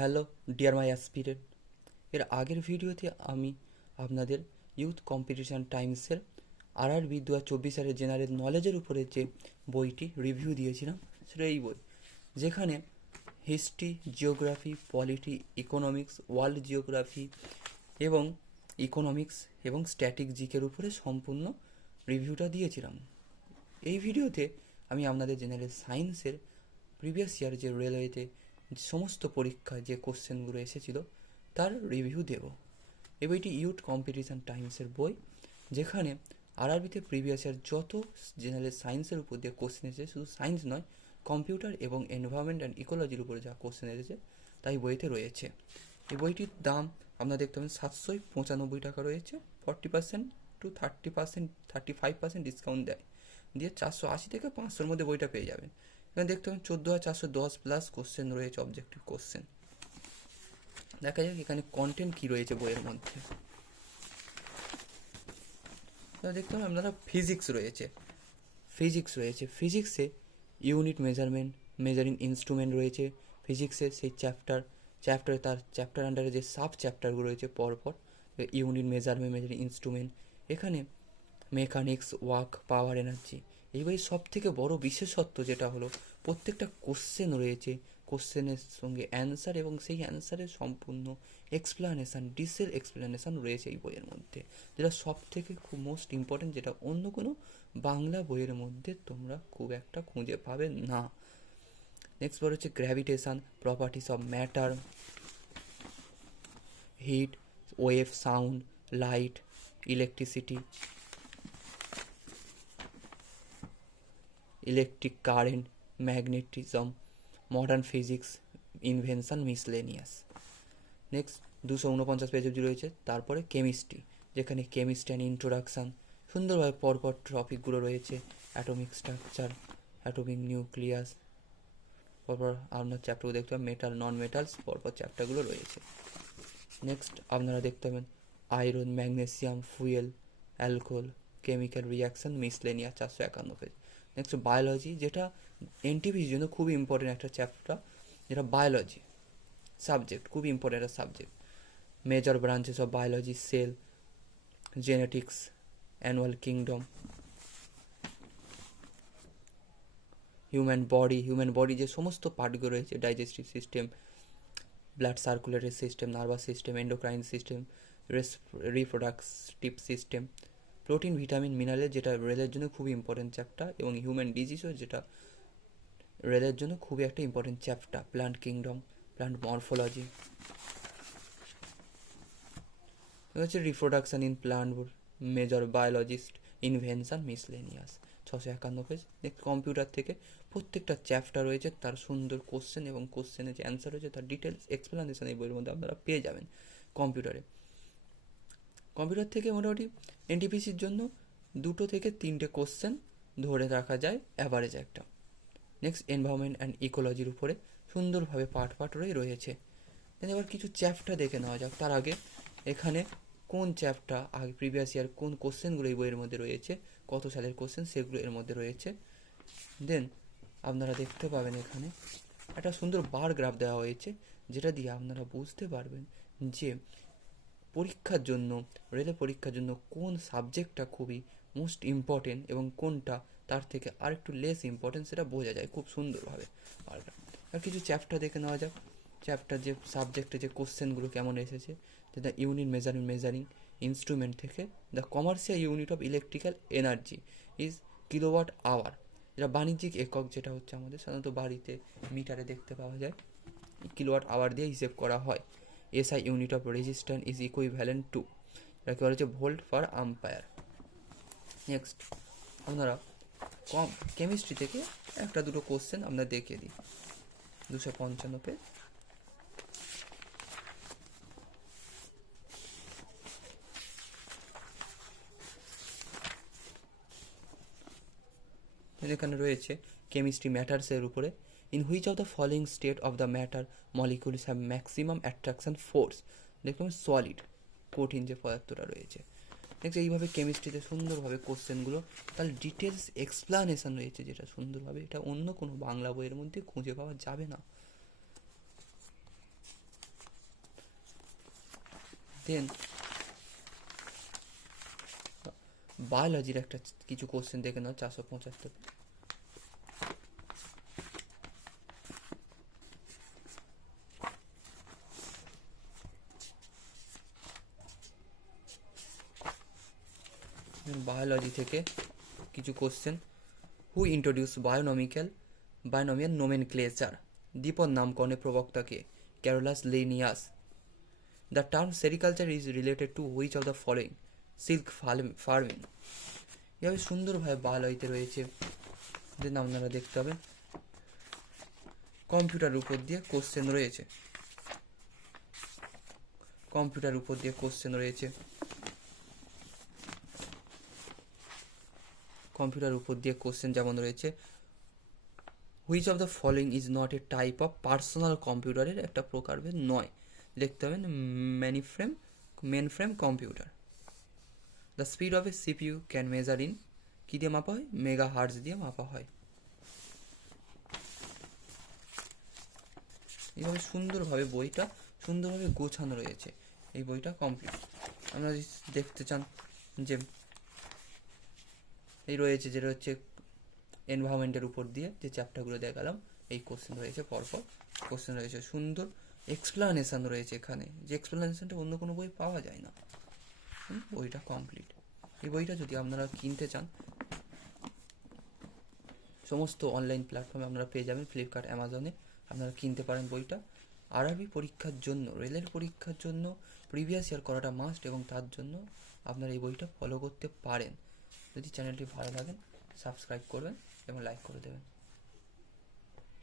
Hello dear my aspirant. এর আগের ভিডিওতে আমি আপনাদের ইউথ কম্পিটিশান টাইমসের আরআরবি 2024 সালের জেনারেল নলেজের উপরে যে বইটি রিভিউ দিয়েছিলাম সেটা এই বই, যেখানে history, geography, polity, economics, world geography এবং ইকোনমিক্স এবং স্ট্যাটিক জিকের উপরে সম্পূর্ণ রিভিউটা দিয়েছিলাম। এই ভিডিওতে আমি আপনাদের জেনারেল সায়েন্সের প্রিভিয়াস ইয়ার যে রেলওয়েতে সমস্ত পরীক্ষায় যে কোশ্চেনগুলো এসেছিল তার রিভিউ দেব। এই বইটি ইউথ কম্পিটিশান টাইমসের বই, যেখানে আরআরবিতে প্রিভিয়াস ইয়ার যত জেনারেল সায়েন্সের উপর দিয়ে কোশ্চেন এসেছে, শুধু সায়েন্স নয়, কম্পিউটার এবং এনভায়রনমেন্ট অ্যান্ড ইকোলজির উপরে যা কোশ্চেন এসেছে তাই বইতে রয়েছে। এই বইটির দাম আপনারা দেখতে পাবেন 795 টাকা রয়েছে। 40% টু 30%, 35% ডিসকাউন্ট দেয়, দিয়ে 480 থেকে 500-র মধ্যে বইটা পেয়ে যাবেন। এখানে দেখতে পাবেন 14,410 প্লাস কোশ্চেন রয়েছে, অবজেক্টিভ কোশ্চেন। দেখা যাক এখানে কন্টেন্ট কী রয়েছে বইয়ের মধ্যে। দেখতে পাবেন আপনারা ফিজিক্স রয়েছে। ফিজিক্সে ইউনিট মেজারমেন্ট, মেজারিং ইনস্ট্রুমেন্ট রয়েছে। ফিজিক্সের সেই চ্যাপ্টারে তার চ্যাপ্টার আন্ডারে যে সাব চ্যাপ্টারগুলো রয়েছে পরপর, ইউনিট মেজারমেন্ট, মেজারিং ইনস্ট্রুমেন্ট। এখানে মেকানিক্স, ওয়ার্ক, পাওয়ার, এনার্জি। এইবার সব থেকে বড় বিশেষত্ব যেটা হলো প্রত্যেকটা কোশ্চেন রয়েছে, কোশ্চেনের সঙ্গে অ্যান্সার এবং সেই অ্যান্সারের সম্পূর্ণ এক্সপ্লানেশান, ডিটেল এক্সপ্লানেশান রয়েছে এই বইয়ের মধ্যে, যেটা সব থেকে খুব মোস্ট ইম্পর্টেন্ট, যেটা অন্য কোনো বাংলা বইয়ের মধ্যে তোমরা খুব একটা খুঁজে পাবে না। নেক্সট বড় হচ্ছে gravitation, properties of matter, heat, wave, sound, light, electricity, electric current, magnetism, modern physics, invention, miscellaneous. Next 249 page অবধি রয়েছে। তারপরে কেমিস্ট্রি, যেখানে কেমিস্ট্রি অ্যান্ড ইন্ট্রোডাকশান সুন্দরভাবে পরপর টপিকগুলো রয়েছে। অ্যাটমিক স্ট্রাকচার, অ্যাটমিক নিউক্লিয়াস, পরপর আপনার চ্যাপ্টারগুলো দেখতে পাবেন। মেটাল, নন মেটালস, পরপর চ্যাপ্টারগুলো রয়েছে। নেক্সট আপনারা দেখতে পাবেন iron, magnesium, fuel, alcohol, chemical reaction, miscellaneous, 451 page. Next biology, যেটা এনটিপির জন্য খুবই ইম্পর্টেন্ট একটা চ্যাপ্টার, যেটা বায়োলজি সাবজেক্ট, খুব ইম্পর্টেন্ট একটা subject. Major branches of biology, cell, genetics, annual kingdom, human body যে সমস্ত পার্টগুলো রয়েছে, digestive system, blood circulatory system, nervous system, endocrine system, reproductive system, protein, vitamin, mineral, যেটা রেলের জন্য খুবই ইম্পর্টেন্ট চ্যাপ্টার, এবং হিউম্যান ডিজিজও যেটা রেলের জন্য খুবই একটা important chapter. Plant kingdom, plant morphology, হচ্ছে reproduction in plant, major biologist, invention, miscellaneous, 651 page. Next computer থেকে প্রত্যেকটা চ্যাপ্টার রয়েছে, তার সুন্দর কোশ্চেন এবং কোশ্চেনের যে অ্যান্সার রয়েছে তার ডিটেলস এক্সপ্লেনেশন এই বইয়ের মধ্যে আপনারা পেয়ে যাবেন। কম্পিউটার থেকে মোটামুটি এনটিপিসির জন্য 2 থেকে 3টে কোশ্চেন ধরে রাখা যায় অ্যাভারেজ একটা। নেক্সট এনভায়রনমেন্ট অ্যান্ড ইকোলজির উপরে সুন্দরভাবে পার্ট রয়েছে। এবার কিছু চ্যাপ্টার দেখে নেওয়া যাক। তার আগে এখানে কোন চ্যাপ্টার আগে প্রিভিয়াস ইয়ার কোন কোশ্চেনগুলো এই বইয়ের মধ্যে রয়েছে, কত সালের কোশ্চেন, সেগুলো এর মধ্যে রয়েছে। দেন আপনারা দেখতে পাবেন এখানে একটা সুন্দর বার গ্রাফ দেওয়া হয়েছে, যেটা দিয়ে আপনারা বুঝতে পারবেন যে রেলের পরীক্ষার জন্য কোন সাবজেক্টটা খুবই মোস্ট ইম্পর্টেন্ট এবং কোনটা তার থেকে আর একটু লেস ইম্পর্টেন্ট, সেটা বোঝা যায় খুব সুন্দরভাবে। আর কিছু চ্যাপ্টার দেখে নেওয়া যাক। চ্যাপ্টার যে সাবজেক্টে যে কোশ্চেনগুলো কেমন এসেছে, যেটা ইউনিট মেজারিং ইনস্ট্রুমেন্ট থেকে the commercial unit of electrical energy is kilowatt hour, যেটা বাণিজ্যিক একক, যেটা হচ্ছে আমাদের সাধারণত বাড়িতে মিটারে দেখতে পাওয়া যায়, কিলোওয়াট আওয়ার দিয়ে হিসেব করা হয়। SI unit of resistance is equivalent to, এটাকে বলা হচ্ছে ভোল্ট পার আম্পায়ার। নেক্সট আপনারা কেমিস্ট্রি থেকে একটা দুটো কোশ্চেন আমরা দেখিয়ে দিই। 255 পেজ। এখানে রয়েছে কেমিস্ট্রি ম্যাটার্সের উপরে, in which of the following state of the matter molecules have maximum attraction force. দেখুন সলিড, কঠিন যে পদার্থটা রয়েছে। নেক্সট এইভাবে কেমিস্ট্রিতে সুন্দরভাবে কোশ্চেনগুলো তার ডিটেলস এক্সপ্লানেশন রয়েছে, যেটা সুন্দরভাবে এটা অন্য কোনো বাংলা বইয়ের মধ্যে খুঁজে পাওয়া যাবে না। দেন বায়োলজির একটা কিছু কোশ্চেন দেখে নাও, 475। বায়োলজি থেকে কিছু question. Who introduce binomial nomenclature? দ্বিপদ নামকরণের প্রবক্তাকে? Carolus Linnaeus. The term sericulture is related to which of the following? Silk farming. এভাবে সুন্দরভাবে বায়োলজিতে রয়েছে। দেন আপনারা দেখতে পাবেন কম্পিউটার উপর দিয়ে কোশ্চেন রয়েছে। কম্পিউটার উপর দিয়ে কোশ্চেন রয়েছে। কম্পিউটার উপর দিয়ে কোশ্চেন যেমন রয়েছে, which of the following is not a type of personal কম্পিউটারের একটা প্রকারভেদ নয়? দেখতে পাবেন mainframe computer. The speed of a CPU can measure in, কী দিয়ে মাপা হয়? মেগা হার্টজ দিয়ে মাপা হয়। এইভাবে সুন্দরভাবে বইটা সুন্দরভাবে গোছানো রয়েছে। এই বইটা কমপ্লিট। আপনারা যদি দেখতে চান যে এই রয়েছে, যেটা হচ্ছে এনভায়রনমেন্টের উপর দিয়ে যে চ্যাপ্টারগুলো দেখালাম, এই কোশ্চেন রয়েছে, পরপর কোশ্চেন রয়েছে, সুন্দর এক্সপ্লানেশান রয়েছে এখানে, যে এক্সপ্লানেশানটা অন্য কোনো বই পাওয়া যায় না। বইটা কমপ্লিট। এই বইটা যদি আপনারা কিনতে চান, সমস্ত অনলাইন প্ল্যাটফর্মে আপনারা পেয়ে যাবেন, ফ্লিপকার্ট, অ্যামাজনে আপনারা কিনতে পারেন বইটা। আরআরবি পরীক্ষার জন্য, রেলের পরীক্ষার জন্য প্রিভিয়াস ইয়ার করাটা মাস্ট, এবং তার জন্য আপনারা এই বইটা ফলো করতে পারেন। যদি চ্যানেলটি ভালো লাগেন সাবস্ক্রাইব করবেন এবং লাইক করে দেবেন।